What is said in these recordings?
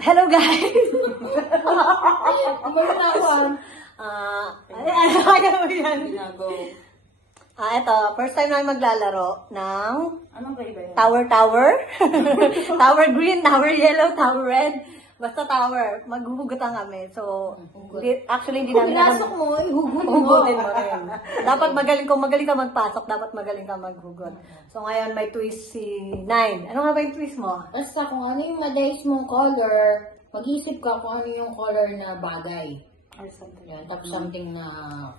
Hello guys! Maranawan. Kaya mo yan. Binago. Ito, first time namin maglalaro ng Anong ba iba yan? tower. Tower green, tower yellow, tower red. Basta tower. Maghuhugutan kami. So, actually hindi Kung namin pinasok mo, ihugot mo. hugutin mo rin. Dapat magaling ka magpasok, dapat magaling ka maghugot. So ngayon may twist si Nine. Ano nga ba yung twist mo? Basta kung ano yung madayis mong color, mag-isip ka kung ano yung color na bagay. Yan, tapos something na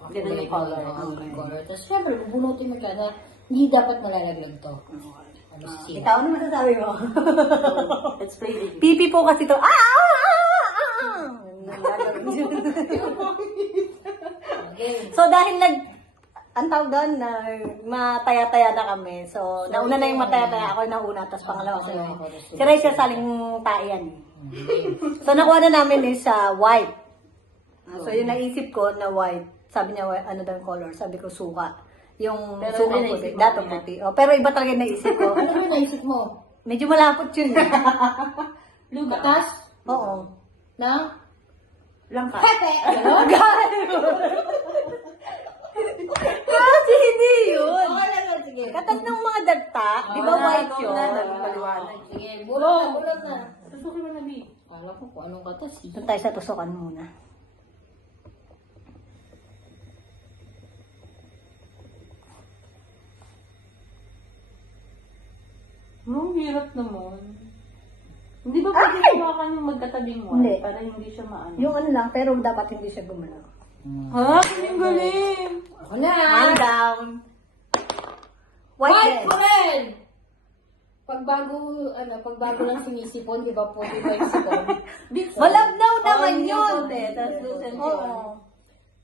Ganun yung color. Okay. Color. Tapos syempre, bubunutin mo ka na hindi dapat malalaglag to. Ano si Ikaw, ano masasabi mo? Let's play it. Pipi po kasi to. So dahil ang tawag doon na mataya-taya na kami. So, nauna na yung mataya-taya. Ako yung nauna, tapos pangalawa si Ray. Si Ray siya saling taiyan. So, nakuha na namin is white. So, yung naisip ko na white. Sabi niya, ano daw yung color? Sabi ko, suka. Yung Pero suka naisip puti. mo Dato na. puti. Oh, pero iba talaga yung naisip ko. Ano yung naisip mo? Medyo malapot yun. Lugatas? Oo. Na? Langka. Pepe! Kasi hindi yun. Okay lang yun, sige. Katas ng mga dagta, di ba white yun? Sige, bulat na. Susukin mo na, B. Kala ko kung anong katas. Doon tayo sa tusukan muna. Ang hirap naman. Hindi ba pwede hawakan yung magkatabing one? Hindi. Para hindi siya maano? Yung ano lang, pero dapat hindi siya gumalaw. Ha? Ang galing! Ako na! Hand down. White White ko rin! Pagbago lang sinisipon, di ba po, di ba yung sipon? Malabnaw naman yung yun. puti, translucent yun. Oo.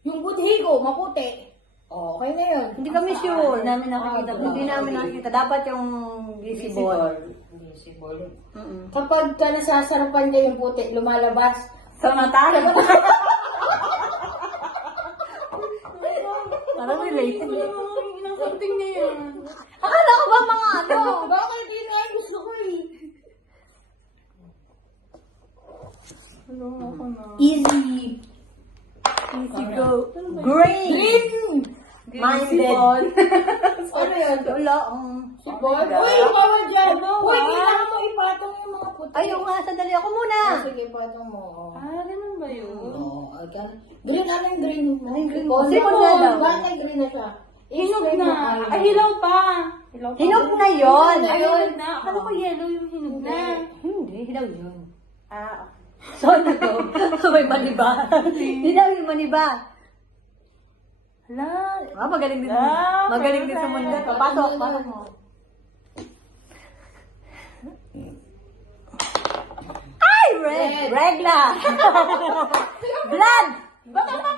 Yung budhigo, maputi. Okay na yun. Hindi kami sure. Hindi namin nakikita. Hindi namin nakikita. Dapat yung visible. Visible. Mm-mm. Kapag ka nasasarapan niya yung puti, lumalabas. Sa mata? Parang related. Ilang something niya yun. Akala ko ba mga ano? Bakit di na yung gusto ko eh? Ano ako na? Easy. Easy go. Green! Minded. Ano yun? Wala. Sipon? Uy, bawal dyan! Uy, kailangan mo ipatong yung mga puti. Ayaw nga, sandali ako muna. Sige, ipatong mo. Ah, ganun ba yun? Oo, green, ano yung green? Ano yung green? Sipon nga daw. Bakit green na siya? Hinog na. Ay, hilaw pa. Hilaw pa. Hinog na yun. Ay, hinog na. Akala ko yellow yung hinog na. Hindi, hilaw yun. Ah, So, ano to? May maniba. Hilaw yung maniba. hala. Magaling din. Ah, Magaling din sa perfect. mundo. Pasok, pasok mo. Ay, red! Red. Regla! Blood! Pwede naman,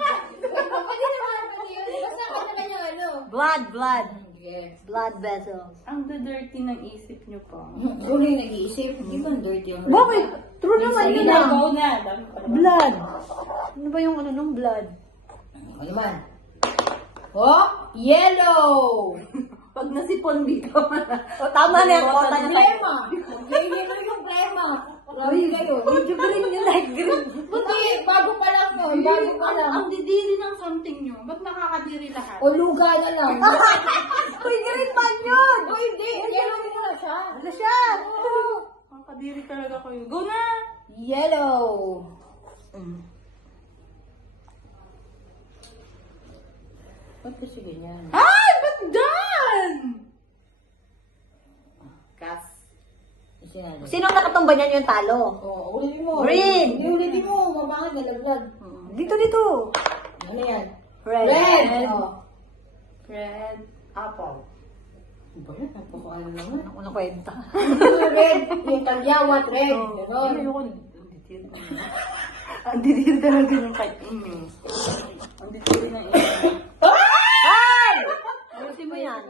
pwede yun. Basta ano na yung ano. Blood. Yes. Blood vessels. Ang dirty ng isip niyo pa. Gulo yung nag-iisip. Hindi ba ang dirty ang Bakit? True naman yun ah. Go na. Dami pa naman. Blood. Ano ba yung ano nung blood? Ano naman? Oh, yellow! Pag nasipon dito. O, tama na yung kota niya. Problema! Mag-yellow yung problema. Grabe kayo. Medyo green yun, light green. Hindi, bago pa lang yun. Bago pa lang. Ang didiri ng something nyo. Ba't nakakadiri lahat? O luga na lang. Uy, green man yun! O hindi, yellow na siya. Ano siya? Nakakadiri talaga kayo. Go na! Yellow. Ba't kasi ganyan? Ay! Ba't dyan? Kas. Sinali. Sino nakatumba niyan yung talo? Oo, ulitin mo. Green. Hindi, ulitin mo. Mabangad, nalaglag. Dito. Ano yan? Red. Red. Red. Oh. Red apple. Ba yan? Napakaano naman. Ako na kwenta. Red. Yung tagyawat, red. Ganon. Ayoko. Ang didiri talaga ng kahit Ang didiri ng Ay! Ayusin mo yan.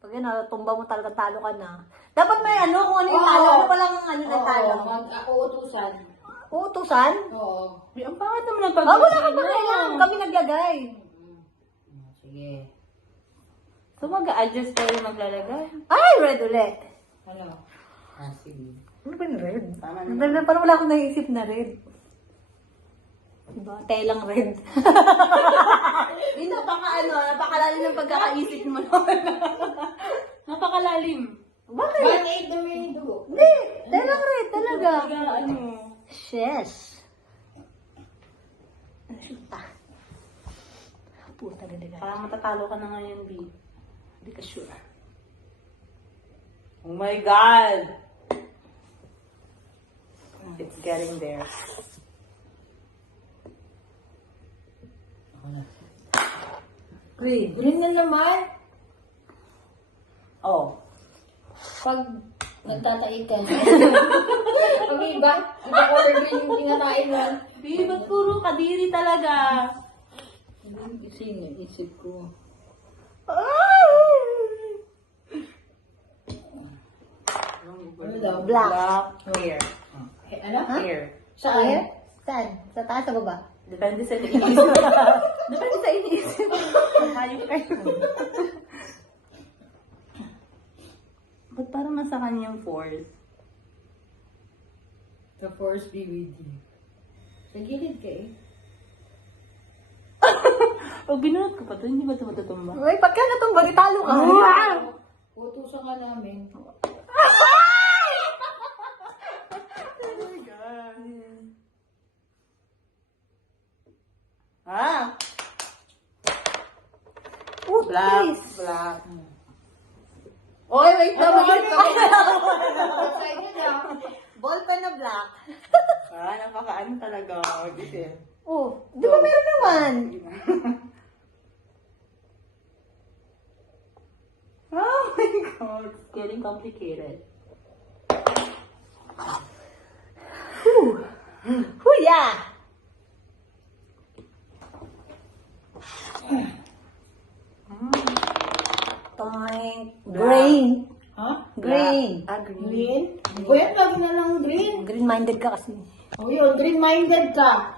Pag yan, tumba mo talaga, talo ka na. Dapat may ano, kung ano yung talo. Ano palang ano na talo? Ako utusan. Uutusan? Oo. Ang pangat naman ang pag- Wala ka pa kailangan. Kami naglagay. Sige. So mag-a-adjust tayo maglalagay. Ay, red ulit. Ano? Sige. Ano ba yung red? Tama Parang wala akong naisip na red. Diba? Telang red. Hindi, napakalalim ng pagkakaisip mo noon. Napakalalim. Bakit? 1/8 na may dugo. Hindi! Telang red talaga. Ano? Yes. Shoota. Puta na nila. Parang matatalo ka na ngayon, B. Hindi ka sure. Oh my God! It's getting there. Green. Green na naman. Oh. Pag nagtatai ka. Pag iba color green yung pinatain mo. B, ba't puro kadiri talaga? Sino isip ko? Ano daw? Black. Hair. Ano? Hair. Saan? Saan? Sa taas o baba? Depende sa iniisip. Depende sa iniisip. Hayop kayo. Ba't parang nasa kanyang force? The force be with you. Sa gilid ka eh. Pag binunod ko pa to, hindi ba ito matutumba? Uy, pagka natumba, talo ka. Utusan ka namin. Ah! Oh, Black. please. Black. Oy, wait na. Excited ah. Ball pen na black. Napakaano talaga. Mag-isip. Oh, di ba meron naman? Oh my God. It's getting complicated. Huya! Toink. Green. Ha? Green. Green? Kuya, lagi na lang green. Green-minded ka kasi. O yun, green-minded ka.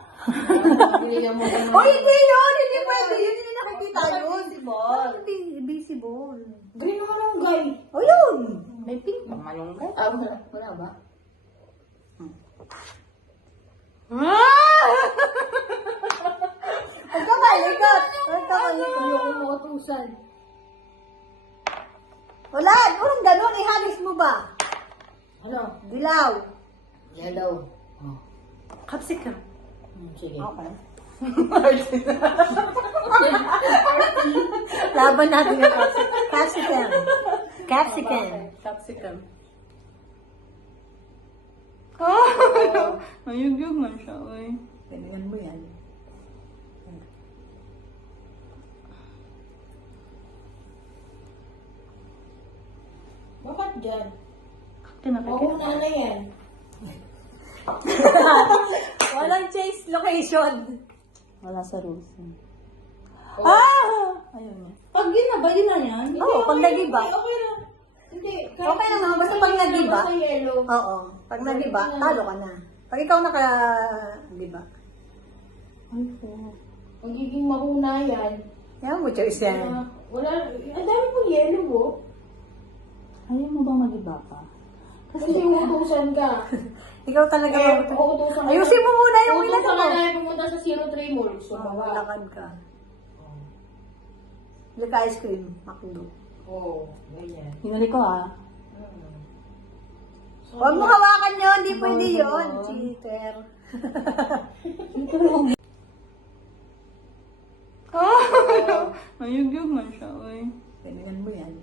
Biligan mo ka na. Oh, hindi yun! Hindi pwede yun! Hindi nakikita yun. Visible. Hindi visible. Green naman ang guy. Oh, yun! May pink pa malunggay. Wala ba? Huwag ka malikot! Huwag ka malikot! Ayoko mautusan. Wala! Walang ganun! Ihalis mo ba? Ano? Dilaw. Yellow. Oh. Capsicum. Sige. Okay. Laban natin yung capsicum. Capsicum. Capsicum. Oh! Mayug-yug man siya, oy. Galingan mo yan. Bakit dyan? Tinapit. Mauna na yan. Walang change location. Wala sa rules. Oh. Ah! Ayun niya. Pag ginaba, yun na yan. Oo, pag nagiba. Okay lang. Hindi. Okay lang naman, basta pag nagiba. Basta yellow. Oo. Pag nagiba, talo ka na. Pag ikaw naka-giba. Ay, po. Magiging mahuna yan. Yan mo choice yan. Wala. Ang dami pong yellow oh. Ayaw mo ba mag-iba pa? Kasi utusan ka. Ikaw talaga. Uutusan ka. Ayusin mo muna yung ilan Utusan mo. ka na pumunta sa 03 Mall. So, Lakad ka. Like ice cream. Makdo. Oo. Ganyan. Hinuli ko ah. Huwag mo hawakan yun. Hindi pwede yun. Cheater. Mayug-yug man siya, oy. Galingan mo yan.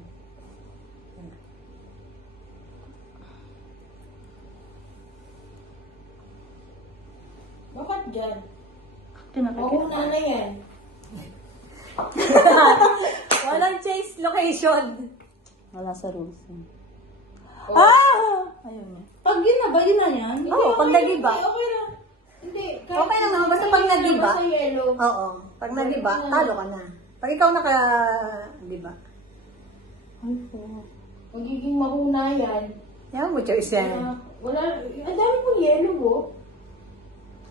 Bakit dyan? Tinapit. Mahuna na yan. Walang change location. Wala sa rules. Oh. Ah! Ayun niya. Pag ginaba, yun na yan. Oo, pag nagiba. Okay lang. Hindi. Okay lang naman, basta pag nagiba. Basta yellow. Oo. Pag nagiba, talo ka na. Pag ikaw naka-giba. Ay, po. Magiging mahuna yan. Yan mo choice yan. Wala. Ang dami pong yellow oh.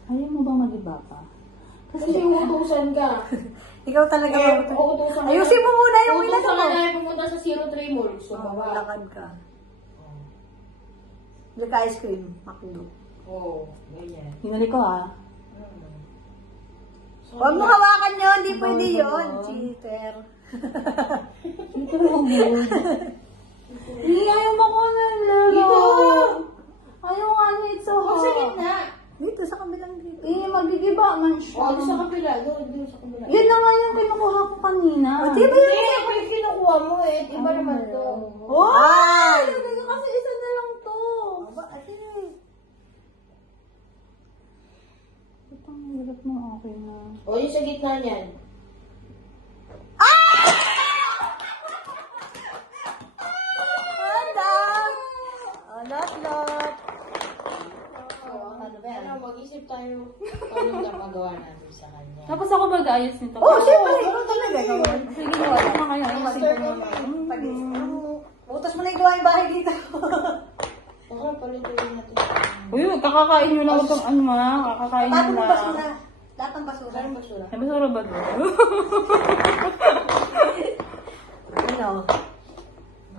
Ayaw mo ba mag-iba pa? Kasi utusan ka. Ikaw talaga. Uutusan ka. Ayusin mo muna yung ilan Utusan mo. ka na pumunta sa 03 Mall. So, Oo, baba. lakad ka. Like ice cream. McDo. Oo, ganyan. Hinuli ko ha. Huwag mo hawakan yun. Hindi pwede yun. Cheater. Ito mo good. Hindi, ayaw mo ko na lang. Dito! Ayaw nga na, it's so hot. Sa gitna. Dito sa kabilang dito. Magigiba man siya. Oo, sa kabila. Doon sa kabila. Yan na nga yung kinukuha ko kanina. Di ba yun? Hindi, ako yung kinukuha mo eh. Iba naman to. Ay! Kasi isa na lang to. Aba, atin eh. Ito ang hirap na okay na. O, yung sa gitna niyan. Anak! Lot. Ano, mag-isip tayo paano na magawa natin sa kanya. Tapos ako mag-ayos nito. Oh, syempre. Ikaw talaga. Sige, wala na kayo. Master ka Utos mo na yung gawain bahay dito. Baka palituin natin. Uy, kakakain nyo lang itong ano ha. Kakakain nyo Tapos ng lang. basura. Lahat ng basura. Saan basura? May basura ba doon? Ano?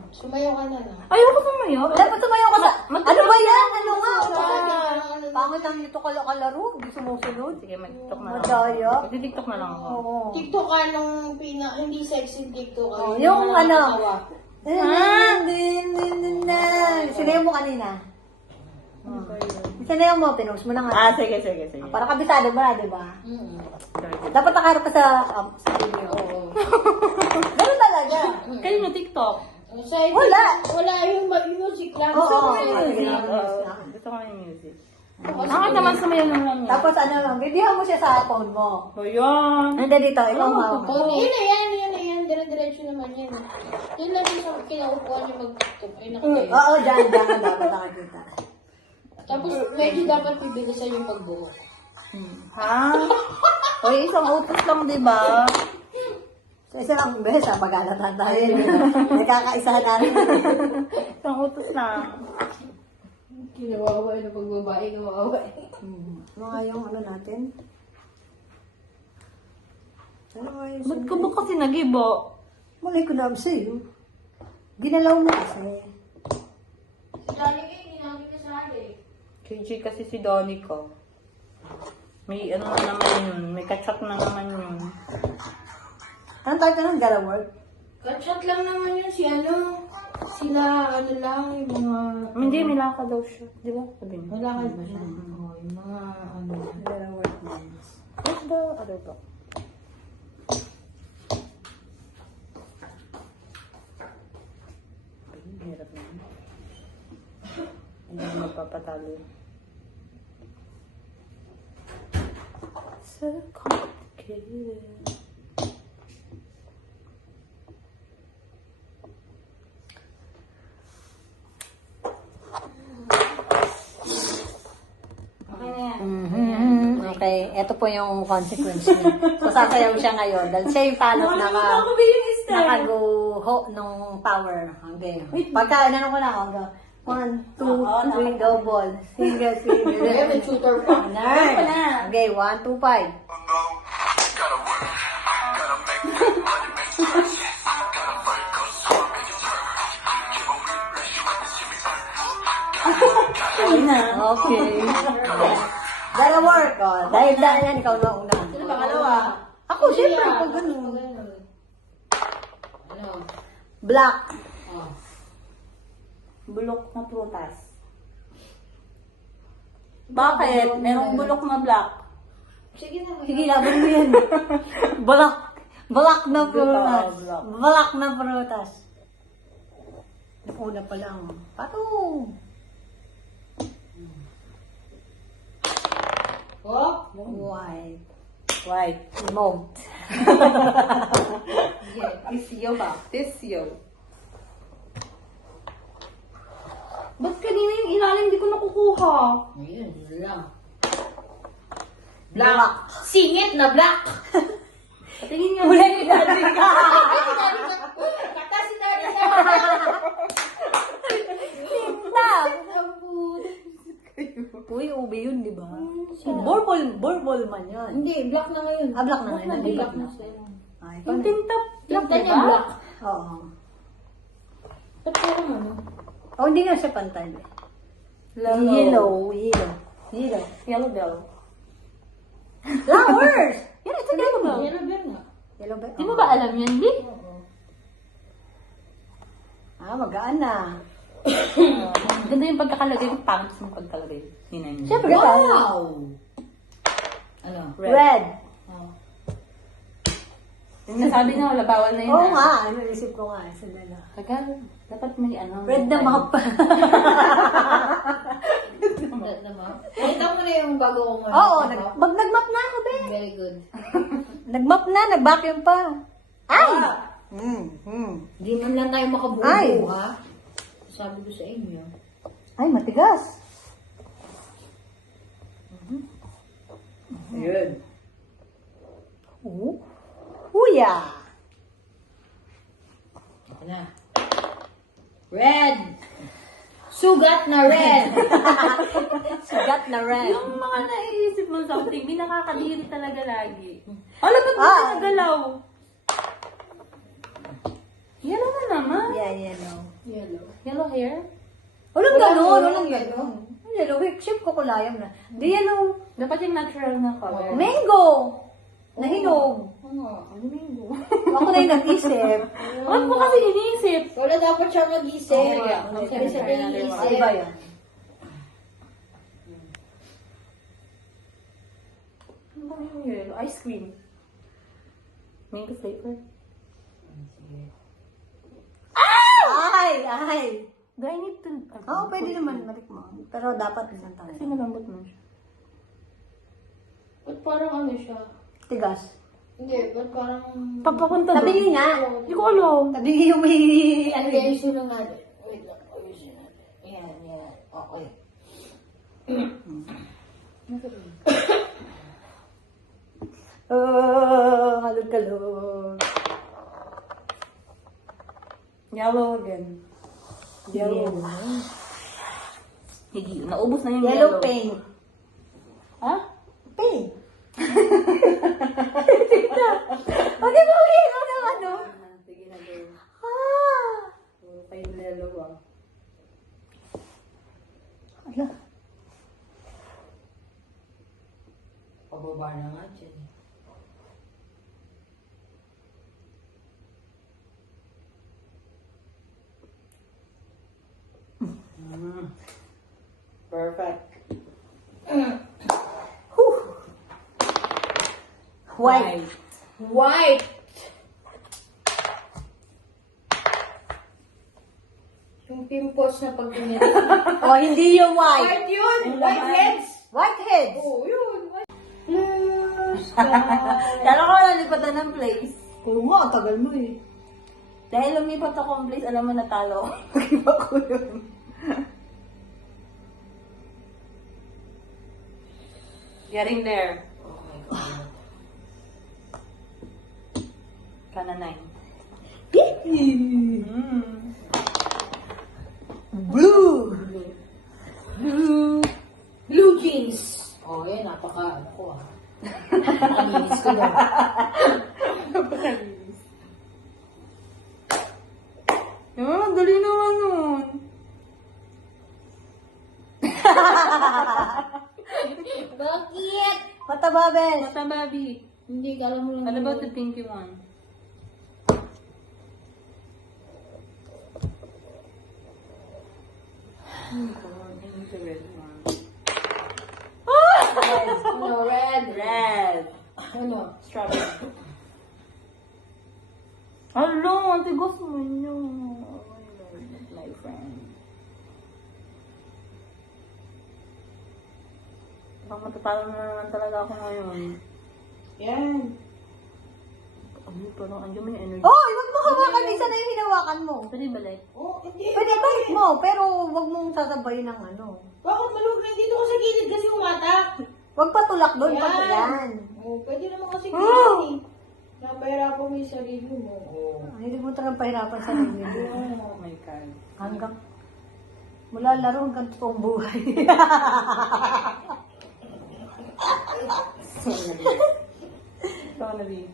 Sumayaw ka na. Ayoko sumayo. Dapat tumayo ka sa... Ano ba yan? Ano nga? Ano? Pangit ang nito kalaro. Hindi sumusunod. Sige, mag-tiktok na lang. Madaya. Mag-tiktok na lang ako. Oo. TikTok ka nung hindi sexy TikTok ka. Oh, yung ano. asawa. Sinayaw mo kanina. Sinayaw mo, pinost mo na nga. Ah, sige. Para kabisado mo na, di ba? Mm-mm. Dapat nakaharap ka sa video. Oo. Ganun talaga. Kayo mo TikTok. Wala yung music lang. Oo, Gusto ko oo, yung oo. music. Gusto ko na yung music. Bakit naman sumayo na lang yan? Tapos ano, videohan mo siya sa phone mo. O yan. Hindi dito, ikaw mo. Yun na yan. Dire-diretso naman yan. Yun lang yung kinaupuan yung mag-tiktok. Ay, nakatayo. Oo, dyan ka dapat nakakita. Tapos medyo dapat pibilisan yung pagbuo. Ha? O isang utos lang, di ba? Sa isa lang beses, pag-alatan tayo. Nagkakaisahan namin. Isang utos lang. Kinawawa na pagbabae, kawawa. Ano nga yung ano natin? Ano nga yung... Ba't ka ba kasi nag-ibo? Malay ko na sa'yo. Ginalaw mo kasi. Dali kayo, ginamit na sali. KJ kasi si Donnie ko. May ano na naman yun. May kachat na naman yun. Anong tawag ka ng Gara Work? Kachat lang naman yun si ano. Sila, ano lang, yung mga... Hindi, may laka daw siya. Di ba? Sabi niya. Wala ka ba siya? Oo, yung mga ano. Gara Work names. What's the other book? Ay, hirap na. Hindi mo magpapatalo. So complicated. Okay, ito po yung consequence niya. So, sasayaw siya ngayon. Dahil siya yung palos nakaguho nung power. Okay. Pagka, ano ko na ako. 1, 2, 3, double. Single. Kaya may tutor pa. Nerd. Okay, 1, 2, 5. Okay. Gotta work. Oh. Dahil yan, ikaw na una. Sino pangalawa? Ako, syempre, pag ganun. Ano? Black. Oh. Bulok na prutas. Bakit? Merong bulok na black. Sige na. Sige, laban mo yan. Black na prutas. Black. Black na prutas. Una pa lang. Patong. Oh? White. White. Remote. Tisyo ba? Tisyo. Ba't kanina yung ilalim di ko nakukuha? Ayun, yun lang. Black. Singit na black! Patingin nga. Wala yung daddy ka. Kata si daddy na! Tinta. Uy, ube yun, di ba? Borbol man yun. Hindi, black na ngayon. Ah, black na ngayon. Black Black na na. sa'yo. Ay, Yung tinta black, Tinta di niya ba? black. Oo. Ba't parang ano? Oh, hindi nga siya pantay. Yellow. Yellow bell. Flowers! Yan, ito yellow bell. Yellow bell nga. Yellow bell. Di mo ba alam yun, Di? Oo. Magaan na. Ganda yung pagkakalagay. Pangit yung pagkalagay. Hinay niya. Siyempre, Wow! Ano? red. Oh. Yung nasabi na, wala bawal na yun. Oo nga, naisip ko nga. Sandali. Tagal. Dapat may ano. Red na map. Red na map. Nakita mo na yung bago kong ano. Oo, map? nag-map na ako, be. Very good. Nag-map na, nag-vacuum pa. Ay! Hindi man lang tayo Ay! makabuo, ha? Sabi ko sa inyo. Ay, matigas. Ayun. Huya. Ako na. Red! Sugat na red! Sugat na red. Yung mga naiisip mo something, di nakakadiri talaga lagi. Alam mo, Ah. nagalaw. Yellow na naman. Yeah, yellow. Yellow. Yellow hair? Walang Walang ganun, yellow, walang yellow. ganun. Yellow, shape ko kulayam na. Di yellow. Dapat yung natural na color. Mango. Nahinog. Oo, ano mango? Ako na yung nag-isip. Ano mo kasi iniisip? Wala dapat siya mag-isip. Oo, yeah. Ang sarili-sarili Ano isip. Ay, ba yan? Ano ba yung yellow? Ice cream. Mango flavor. Ay! Do I need to... Oo, pwede naman balik mo. Pero dapat isang tayo. Kasi malambot mo siya. Ba't parang ano siya? Tigas. Hindi, ba't parang... Papapunta doon. Tabingi nga. Hindi ko alam. Tabingi yung may... Ano yung ayusin lang natin? Wait lang, ayusin natin. Yan, yan. Okay. Halog-kalog. Yellow again. Yellow. Higi. Naubos na yung Yellow paint. Ha? Paint. O, di ba yellow ng ano? Sige na girl. Ah! Kay yellow ah. Ala. Pababa na nga dyan. Perfect. White. White! Yung pimples na pag ganyan. O, hindi yung white. White yun! White heads! Whiteheads. Oo, yun. Kala ko nalipatan ng place. Oo nga, ang tagal mo eh. Dahil lumipat ako ng place, alam mo natalo. Iba ko yun. Getting there. Oh my God. Kana 9. Blue. Blue jeans! Oh, yan. Napaka, ano ko ah. Napakalinis ko doon. Ah, dali naman nun. Bakit? Patababes. Mata, Bobby. Hindi, kala mo lang. What about the pinky one? The red one. Ano, red? Red. Ano? Strawberry. Hello, ate gusto mo nyo. My friend. Parang matatalo na naman talaga ako ngayon. Yan. Ano, parang andyan mo yung energy. Oh, wag mo hawakan. Isa na yung hinawakan mo. Pwede balik. Oh, hindi. Pwede balik mo, pero wag mong sasabayin ng ano. Bakit maluwag na dito ko sa gilid kasi umatak? Wag patulak doon, Yan. pati yan. Oh, pwede naman kasi Oh. gilid eh. Napahirapan mo yung sarili mo. Oh. Hindi mo talagang pahirapan sa sarili mo. Oh my God. Hanggang mula laro hanggang totoong buhay. So, Nabi.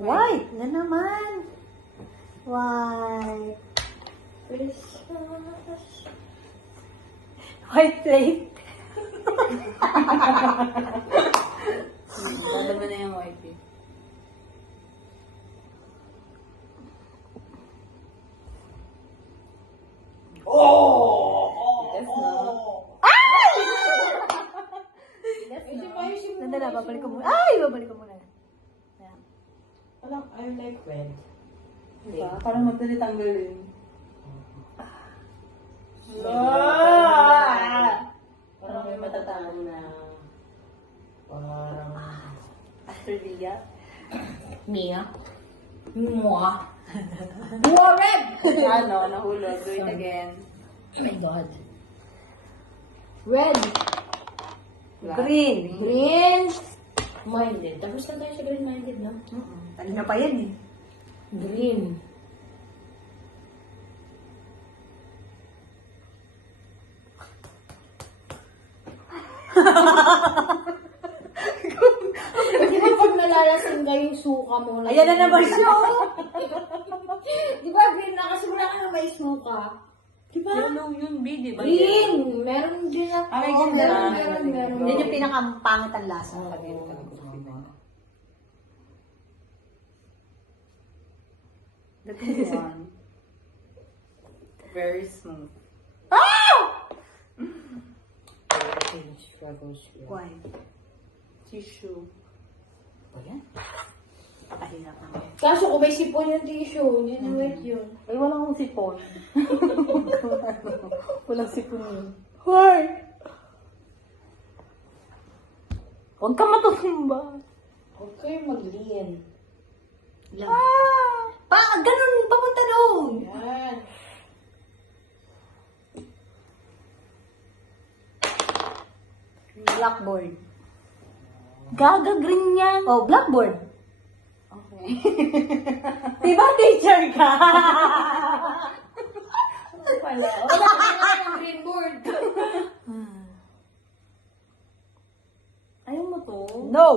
White na naman. White. Christmas. White plate. Dala mo na yung white eh. Yes, no? Hindi pa yung simula. Nandala, babalik ko muna. Ay, babalik ko muna. Ayan. Alam, I like red. Diba? Parang madali tanggalin. Parang may matatalo na. Parang... After Lia. Mia. Mua. Mua red! Ano, nahulog. Do it again. Oh my God. Red. Green. Green. Minded. Tapos na tayo sa green-minded, no? Kanina pa yan eh. Green. Di ba pag nalalasing ka yung suka mo? Ayan na naman siya. Di ba green na kasi wala ka na may suka? Di ba? Yellow yun, B, di ba? Green! Meron din ako. Ah, may green na. Meron. Yan yung pinakampangit ang lasa. The pink one. Very smooth. Why? Tissue. Ayan. Pakahirap naman. Kaso kung may sipon yung tissue, hindi na wet yun. Ay, wala akong sipon. Walang sipon yun. Why? Huwag ka matutumba. Huwag kayo mag-lean. Ganun, papunta doon. Yan. Blackboard. Gaga, green yan. Oh, blackboard. Okay. Diba teacher ka? Wala. Wala yung green board. Ayaw mo to? No.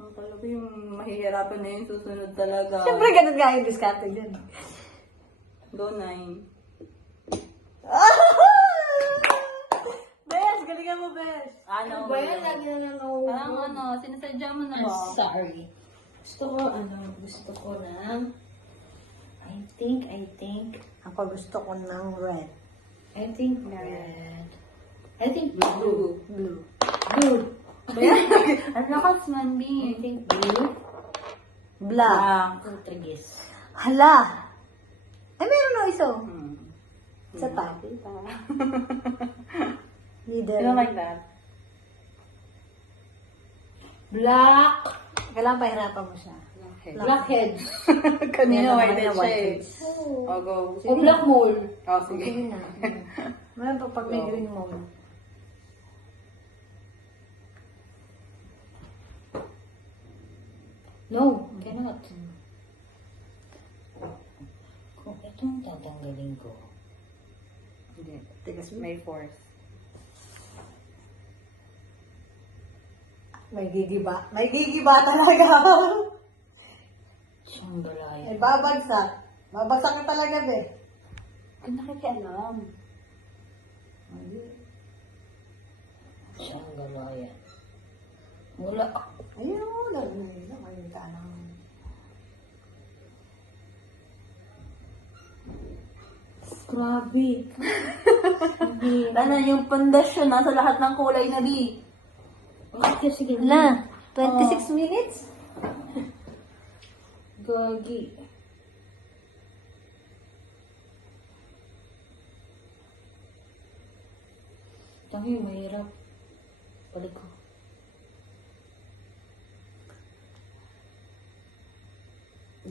Ang talaga yung mahihirapan na yung susunod talaga. Siyempre, ganun nga yung discarte dyan. Go 9. Bes, galingan mo, Bes. Ano Ba yan? Lagi na nanonood. Parang ano, sinasadya mo na I'm ba? sorry. Gusto ko ng... I think... Ako gusto ko ng red. I think red. I think blue. Blue. Blue. Ang lakas man, B. I think blue. Black. Trigis. Hala. Ay, meron na iso. Sa Hmm. top. Leader. I don't like that. Black. Kailangan pahirapan mo siya. Okay. Blackheads. Kanina Yan, white kanina and white shades. heads. O, go. O black mole. Oh, sige. Sige na. Meron pa pag may Go. green mode. No, cannot. Kung itong tatanggalin ko, Hindi. Tigas may force. May gigiba. May gigiba talaga. siyang galaya. Ay, babagsak. Babagsak ka talaga, be. Kung nakikialam. Siyang galaya. Wala. Ayun, ayun ka na. Grabe. Ano yung pundasyon nasa lahat ng kulay na B. Okay, sige. Wala. 26 minutes? Gagi. Tangi, mahirap. Balik ko.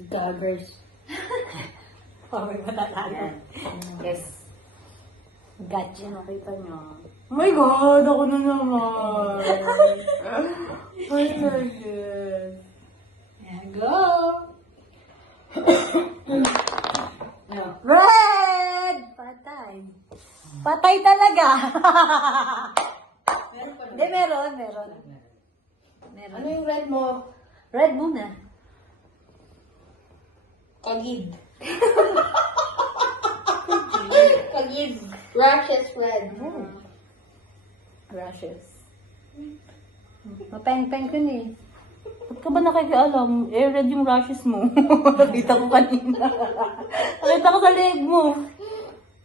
Gaggers. Okay, matatalo. Yan. Yes. Gotcha. Nakita nyo. Oh my God, ako na naman. Oh my God. There go. Red! Patay. Patay talaga. Hindi, meron. Ano yung red mo? Red muna. Kagid. Pag-ib. Rashes red. Rashes. Mapeng-peng yun eh. Ba't ka ba nakikialam? Red yung rashes mo. Nakita ko kanina. Nakita ko sa leg mo.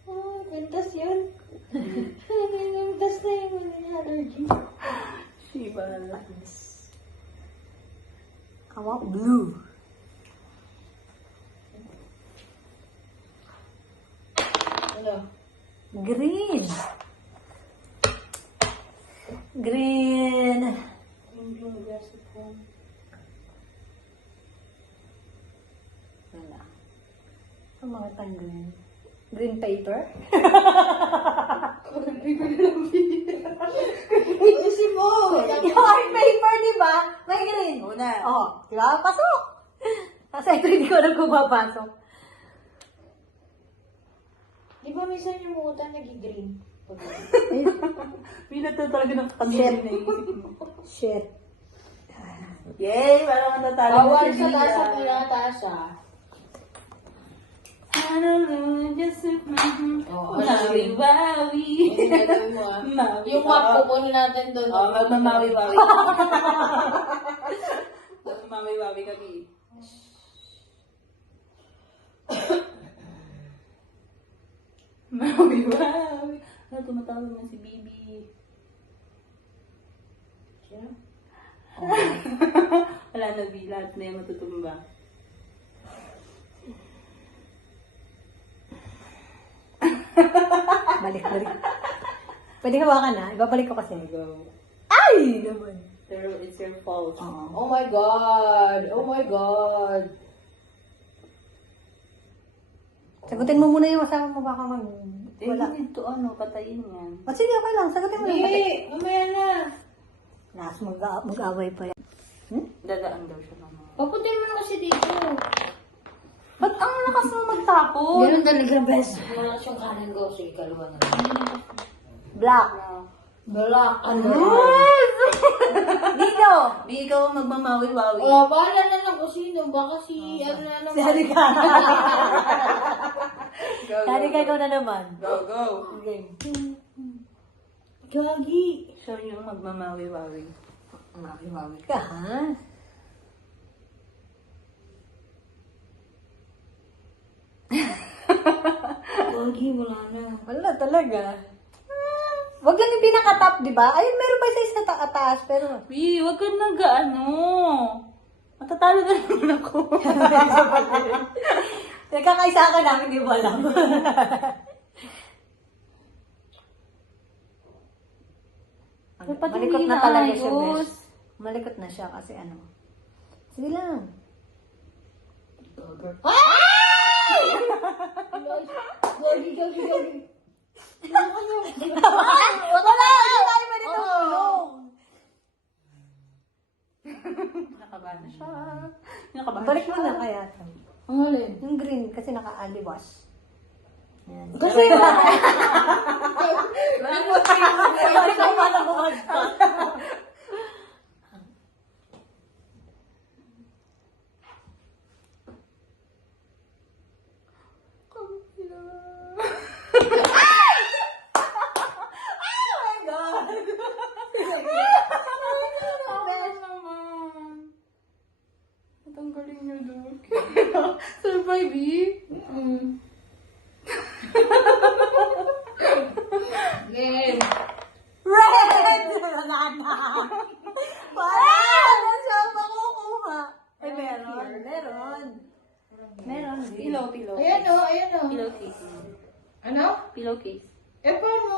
Oh, gantas yun. Gantas na yung allergy. Shiba. I want blue. Ano? Green. Green. Yung glass ko. Wala. Ang mga tang green. Green paper? Ayusin mo! Yung art paper, di ba? May green. Una. Oh, di ba? Pasok! Kasi ito hindi ko alam kung papasok. Di ba minsan yung muta nag-green? Pila to talaga ng kanina na isip mo. Shit. Yay! Parang matatalo Bawal na si sa taas Bia. ang pinakataas ah. Oo, Mawi-wawi. Yung gagawin mo ah. Mawi. Yung map pupunin natin doon. Oo, magmamawi-wawi. Magmamawi-wawi kami. Mawi-wawi. Ah, tumatawag na si Bibi. Sino? Wala na, Bi. Lahat na yung matutumba. Balik. Pwede hawakan na. Ibabalik ko kasi. Go. Ay! Naman. Pero it's your fault. Oo. Oh my God! Oh my God! Sagutin mo muna yung asawa mo. Baka mag... Eh, Wala. need to patayin yan. O sige, okay lang. Sagutin mo lang. Hindi! Mamaya na! Nas, mag-away pa yan. Dadaan daw siya ng mga. Papuntin mo na kasi dito. Ba't ang lakas mo magtapon? Ganun talaga, best. Malakas yung kanan ko. Sige, kaluwa na. Black. Balak. Ano? Dino! Di ikaw ang magmamawi-wawi. Oh, bahala na lang kung sino. Baka si, ano na naman. Si Halika. Go, go, Halika, go. ikaw na naman. Go, go. Okay. Gagi. Siya yung magmamawi-wawi. Mawi ka, ha? Gagi, wala na. Wala talaga. Wag lang yung pinaka-top, di ba? Ayun, meron pa isa sa taas, pero... Wi, wag ka nag-ano. Matatalo na naman ako. Teka, kaisa ako namin, di ba alam? Dapat Malikot hindi na talaga siya, inaayos. Bes. Malikot na siya kasi ano. Sige lang. Gagi, gagi, gagi. Wala! Hindi tayo pwede tulong. Nakabahan na siya. Nakabahan Balik siya. mo na kaya. Ang alin? Yung green kasi naka-aliwas. Yan. Kasi Ikaw pala bumagsak. Ang galing niyo doon. Survive, game. Red! Wala na. Wala! Ano siya makukuha? Ay, meron. Meron. Meron. Pillow, pillow. Ayan o, ayan o. Pillowcase. Ano? Pillowcase. Eh, paano?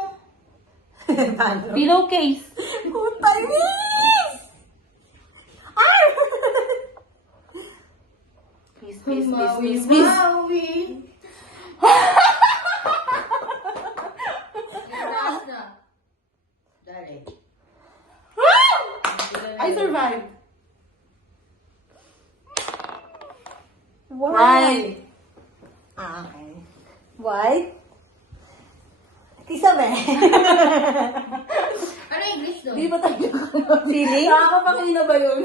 Pillowcase. Putay, miss! Ay! Please, please, please, Mawi, please, please. mawi. Itaas na. Dali. I survived. White. Ah, okay. White. Tisabe. Ano English doon? Di ba tayo? Sili? Nakakapakina ba yun?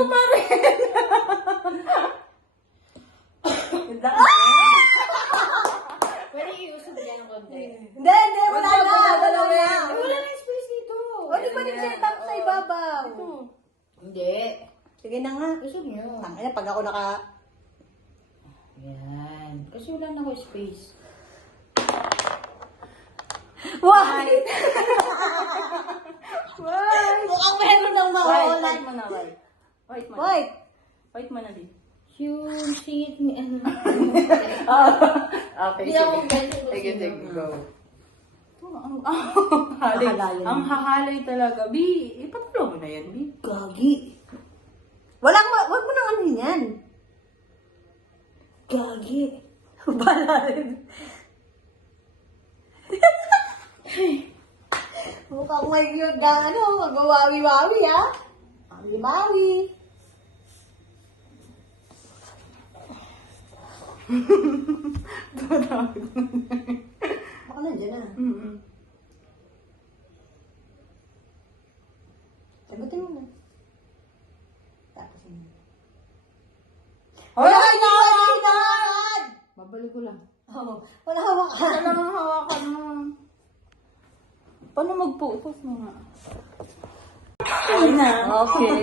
mo pa rin. Pwede iusap dyan ng konti. Hindi, wala na. Dalawa na. Wala na yung space dito. O, di ba nag-set up sa ibabaw? Hindi. Sige na nga. Usap nyo. Tangina, pag ako naka... Yan. Kasi wala na ako space. White! White. Mukhang meron ng mawalan. White mo na, white. White mo na. White! White mo na din. Yung singit ni ano. Okay, Hindi ako ganito. Sige, go. Hahalayan. Ang hahalay talaga. Bi, ipatulo mo na yan, Bi. Gagi. Wag mo nang ano yan. Gagi. Bala rin. Mukhang may cute na mag-wawi-wawi ha. Wawi-wawi. Baka nandiyan na. Mm-mm. Sagutin mo na. Tapos yun. Wala Wala na! Hawakan! Babalik ko lang. Oh, wala hawakan. Wala namang hawakan mo. Paano magputos mo nga? Ay na. Okay.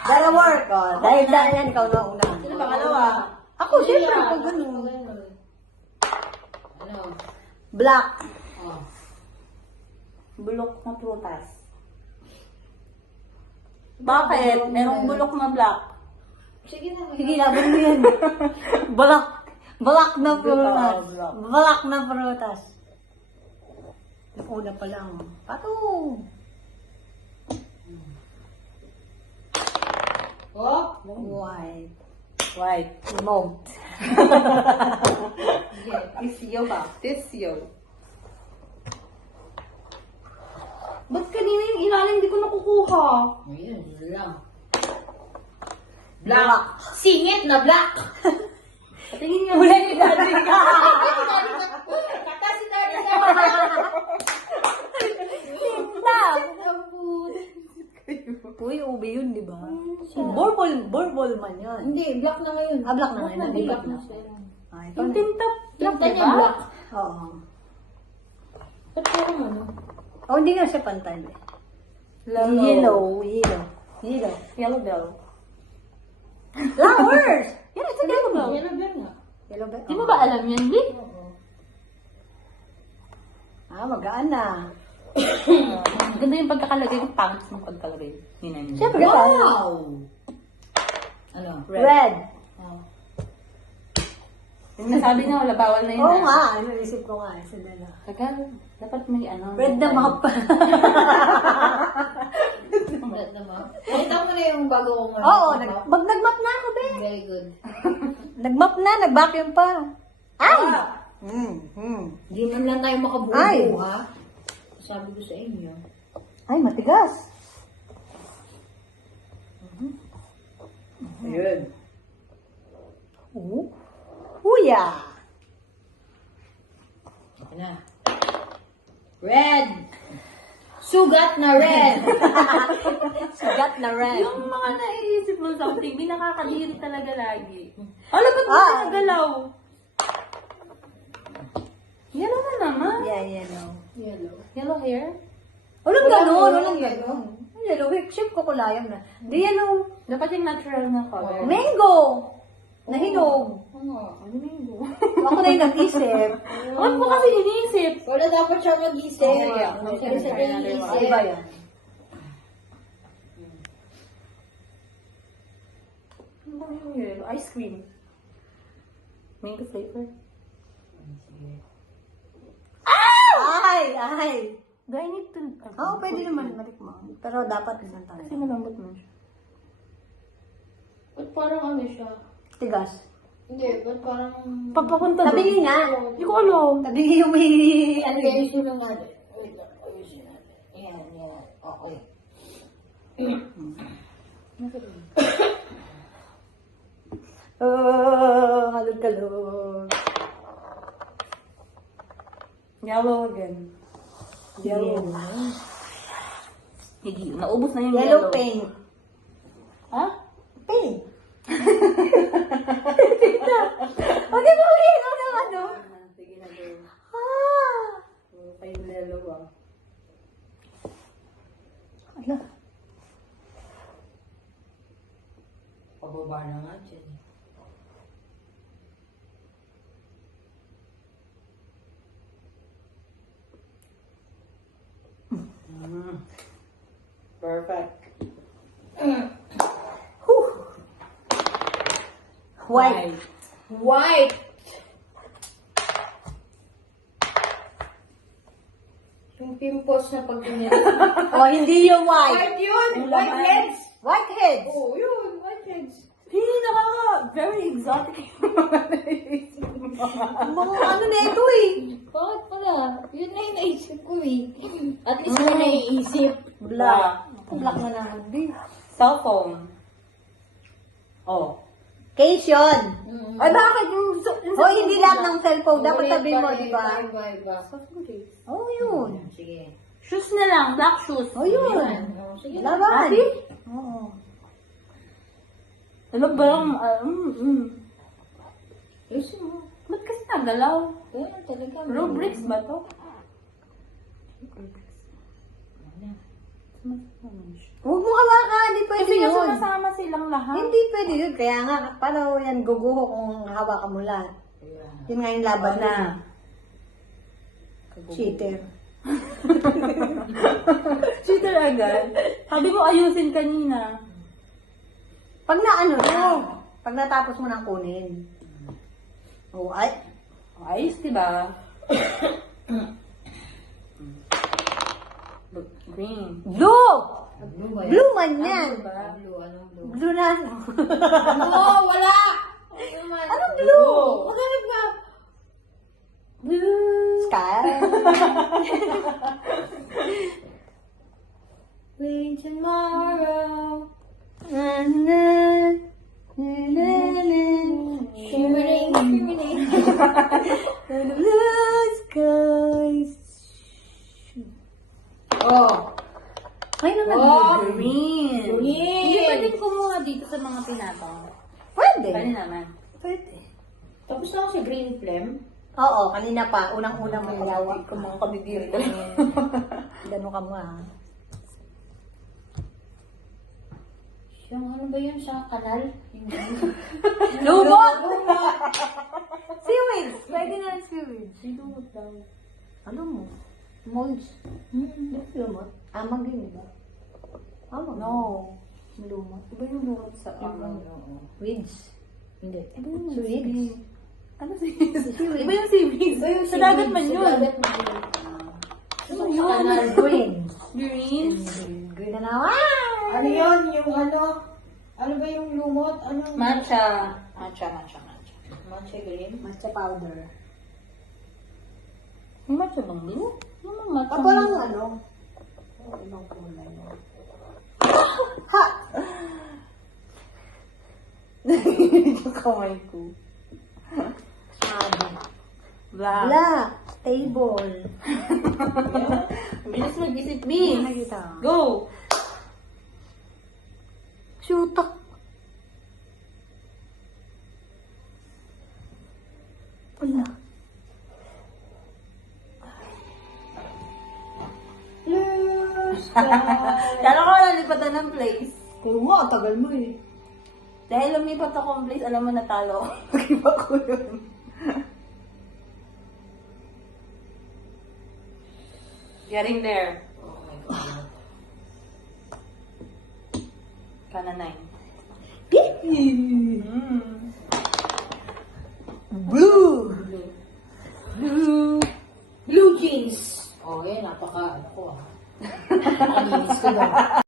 Dara work, oh. Dahil yan, ikaw na una. Sino pangalawa? Ako, siyempre, pag ganun. Ano? Black. Oh. Bulok na prutas. Bakit? Merong bulok na black. Sige na. Sige, laban mo yan. Black. Black na prutas. Black. Black na prutas. Yung una pa lang. Patong. Oh. White. White. Remote. Tisyo ba? Tisyo. Ba't kanina yung ilalim hindi ko nakukuha? Ayun, yun lang. Black. Singit na black! Tingin nga. Wala yung dati ka. Kasi dati na. Uy, ube yun, di ba? Borbol man yun. Hindi, black na ngayon. Ah, black na ngayon. Black Black na na. siya. Ah, ito Yung na. tintap. Black na Black, niya, black. Oo. Ba't parang ano? Oh, hindi nga siya pantay. Yellow. Yellow. Yellow. Yellow bell. Flowers! Yan, ito yellow bell. Yellow bear nga. Yellow bell. Di mo ba alam yan, Bi? Oo. Ah, magaan na. Ganda yung pagkakalagay ng pants ng pagkalagay. Yun na yun. Siyempre, Wow! Ano? red. Oh. Yung nasabi na, wala bawal na yun. Oo nga, ano isip ko nga. Sandala. Tagal. Dapat may ano. Red na map. Red na map. Nakita mo na yung bago kong ano. Oo, map? nag-map na ako, be. Very good. Nag-map na, nag-vacuum pa. Ay! Ah! Hindi man lang tayo Ay! makabuo, ha? Sabi ko sa inyo. Ay, matigas. Ayun. Huya. Okay na. Red! Sugat na red! Sugat na red. Yung mga naiisip mo something, di nakakadiri talaga lagi. Alam ba't mo Ah. nagalaw? Yellow na naman. Yeah, yellow. Yellow. Yellow hair? Walang Walang ganon, yellow. walang ganon. Yellow, shape ko kulayam na. Di yellow. Dapat yung natural na color. Mango. Nahinog. Oo. Ano mango? Ako na yung nag-isip. Bakit mo kasi iniisip? Wala dapat siya mag-isip. Okay, Kasi sa Ah, iba yan. Ano ba yung yellow? Ice cream. Mango flavor. Ay! Do I need to... Oo, pwede naman matikman. Pero dapat isang tayo. Kasi malambot mo siya. Ba't parang ano siya? Tigas. Hindi, ba't parang... Pagpapunta doon. Tabingin nga. Hindi ko alam. Tabingin yung may... Ano Okay, yun? ayusin lang natin. Wait lang, ayusin natin. Ayan, yan. Okay. Halog-kalog. Yellow again. Yellow. Higi. Naubos na yung Yellow paint. Ha? Pink. O, di ba ulit? Ano? Sige na, go. Ah! Kayo dalawa. Ala. Pababa na nga dyan. Perfect. White. White! Yung pimples na pag O, hindi yung white. White yun! Yung White laman. heads! Whiteheads. Oo, yun! White heads! Hindi, very exotic. Mga ano na ito eh. Bakit pala? Yun na yung naisip ko eh. At least may naiisip. Black. Black na naman din. Cellphone. Oh. Case yun. Ay, bakit yung... O, hindi lahat ng cellphone. Dapat sabihin mo, di ba? Iba. Oh, yun. Sige. Shoes na lang, black shoes. Oh, yun. Oh, sige. Laban. Ate? Oo. Ano ba yung... Ayusin mo. Ba't kasi nagalaw? Kaya talaga. Rubrics ba to? Huwag mo hawakan. Hindi pwede Kasi nga yun. sumasama silang lahat. Hindi pwede yun. Kaya nga, paano yan guguho kung hawakan mo lahat? Yun nga yung laban na. Cheater. Cheater agad. Sabi mo ayusin kanina. Pag na ano na, pag natapos mo nang kunin. Oh, ay. Ayos, diba? Green. Blue! Blue ba yan? Blue man yan. Blue, anong blue? Blue na. Ano? Wala! Anong blue? Maghanap ka. Blue. Sky. Wait tomorrow. Na, na, na, na, na. Shimmering, shimmering. The blue skies. Oh. Ay, naman. Oh, Green. Green. Hindi pwedeng kumuha dito sa mga pinatong. Pwede. Pwede naman. Pwede. Tapos na ako si Green Flame. Oo, kanina pa. Unang-unang mo gawa. Kung mga kabibiri Gano'n ka mo ha. Yung ano ba yun sa kanal? Yung Lumot! Seaweeds! Pwede na yung seaweeds. Lumot daw. Ano mo? Molds. Lumot? Amag yun, diba? Amag. No. Lumot. Iba yung lumot sa Weeds. Hindi. Iba yung Seaweeds. Ano Seaweeds. Iba yung seaweeds. Sa dagat man yun. Sa dagat man yun. Ano yun? Kanal green. Green. Green na naman. Ano yun? Yung ano? Ano ba yung lumot? Ano? Matcha. Matcha. Matcha green? Matcha powder. Yung matcha bang blue? Yung matcha. At walang ano? Ibang kulay mo. Ha! Yung kamay ko. Sabi. Black. Black. Table. Bilis mag-isip, Bis. Nakita. Go. Shootak. Wala. Blue Kala ko nalipatan ng place. Kung mo, tagal mo eh. Dahil lumipat ako ng place, alam mo natalo ako. Iba ko yun. Getting there. Oh my God. Kana 9. Blue. Blue. Blue jeans. Oh, yan. Napaka, ano ko ah. Nakalinis ko doon.